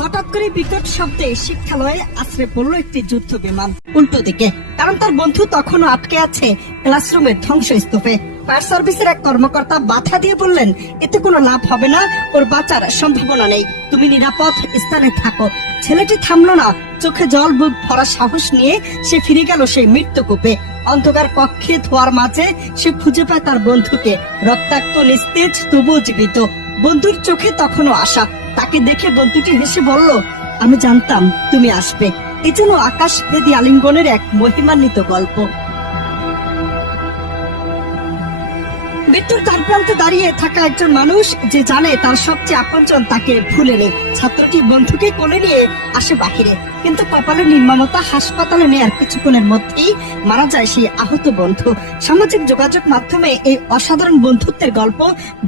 হঠাৎ করে বিকট শব্দে শিক্ষালয়ে আশ্রয় পড়ল একটি যুদ্ধ বিমান উল্টো দিকে, কারণ তার বন্ধু তখনও আটকে আছে ক্লাসরুমের ধ্বংসস্তূপে। ফায়ার সার্ভিসের এক কর্মকর্তা বাধা দিয়ে বললেন, এতে কোনো লাভ হবে না, ওর বাঁচার সম্ভাবনা নেই, তুমি নিরাপদ স্থানে থাকো। ছেলেটি থামলো না, চোখে জল, বুক ভরা সাহস নিয়ে সে ফিরে গেল সেই মৃত্যুকূপে। অন্ধকার কক্ষে ধোয়ার মাঝে সে খুঁজে পায় তার বন্ধুকে, রক্তাক্ত, নিস্তেজ, তবুও জীবিত। বন্ধুর চোখে তখনও আশা। তাকে দেখে বন্ধুটি হেসে বলল, আমি জানতাম তুমি আসবে। এ যেন আকাশভেদী আলিঙ্গনের এক মহিমান্বিত গল্প। মৃত্যুর দ্বার প্রান্তে দাঁড়িয়ে থাকা একজন মানুষ যে জানে তার সবচেয়ে আপনজন তাকে ভুলেনি। ছাত্রটি বন্ধুকে কোলে নিয়ে আসে বাহিরে, কিন্তু কপালের নির্মমতা, হাসপাতালে নেয়ার কিছুক্ষণের মধ্যেই মারা যায় সেই আহত বন্ধু। সামাজিক যোগাযোগ মাধ্যমে এই অসাধারণ বন্ধুত্বের গল্প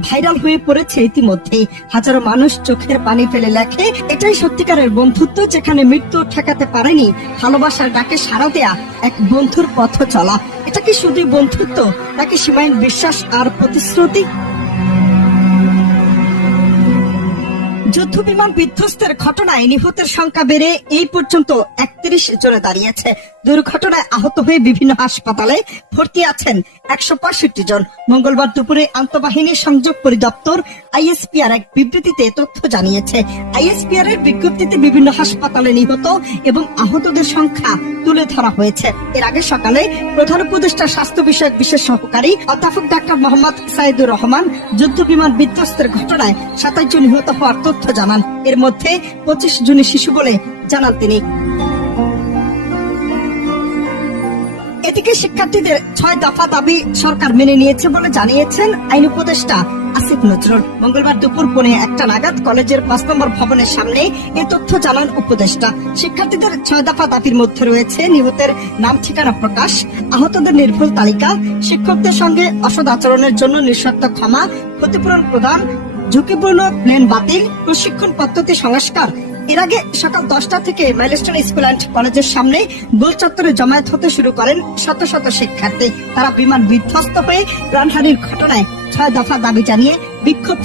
ভাইরাল হয়ে পড়েছে ইতিমধ্যেই। হাজারো মানুষ চোখের পানি ফেলে লেখে, এটাই সত্যিকারের বন্ধুত্ব, যেখানে মৃত্যু ঠেকাতে পারেনি ভালোবাসার ডাকে সাড়া দেয়া এক বন্ধুর পথ চলা। এটা কি শুধুই বন্ধুত্ব, নাকি সীমাহীন বিশ্বাস আর প্রতিশ্রুতি? যুদ্ধ বিমান বিধ্বস্তের ঘটনায় নিহতের সংখ্যা বেড়ে এই পর্যন্ত 31 জনে দাঁড়িয়েছে। দুর্ঘটনায় আহত হয়ে বিভিন্ন হাসপাতালে ভর্তি আছেন 165 জন। মঙ্গলবার দুপুরে আন্তঃবাহিনী সংযোগ পরিদপ্তর আইএসপিআর এক বিবৃতিতে তথ্য জানিয়েছে। আইএসপিআর এর বিজ্ঞপ্তিতে বিভিন্ন হাসপাতালে নিহত এবং আহতদের সংখ্যা তুলে ধরা হয়েছে। এর আগে সকালে প্রধান উপদেষ্টা স্বাস্থ্য বিষয়ক বিশেষ সহকারী অধ্যাপক ডাক্তার মোহাম্মদ সাইদুর রহমান যুদ্ধ বিমান বিধ্বস্তের ঘটনায় 27 জন নিহত হওয়ার তথ্য জানান। এর মধ্যে 25 জনই শিশু বলে জানান তিনি। এদিকে শিক্ষার্থীদের 6 দফা দাবি সরকার মেনে নিয়েছে বলে জানিয়েছেন আইন উপদেষ্টা আসিফ নজরুল। মঙ্গলবার দুপুর 1:45 নাগাদ কলেজের 5 নম্বর ভবনের সামনে এ তথ্য জানান উপদেষ্টা। শিক্ষার্থীদের 6 দফা দাবির মধ্যে রয়েছে নিহতের নাম, ঠিকানা প্রকাশ, আহতদের নির্ভুল তালিকা, শিক্ষকদের সঙ্গে অসৎ আচরণের জন্য নিঃশর্ত ক্ষমা, ক্ষতিপূরণ প্রদান, ঝুঁকিপূর্ণ প্লেন বাতিল, প্রশিক্ষণ পদ্ধতি সংস্কার। এর আগে সকাল 10টা থেকে মাইলস্টোন স্কুল অ্যান্ড কলেজের সামনে গোল চত্বরে জমায়েত হতে শুরু করেন শত শত শিক্ষার্থী। তারা বিমান বিধ্বস্ত হয়ে প্রাণহানির ঘটনায় 6 দফা দাবি জানিয়ে বিক্ষোভ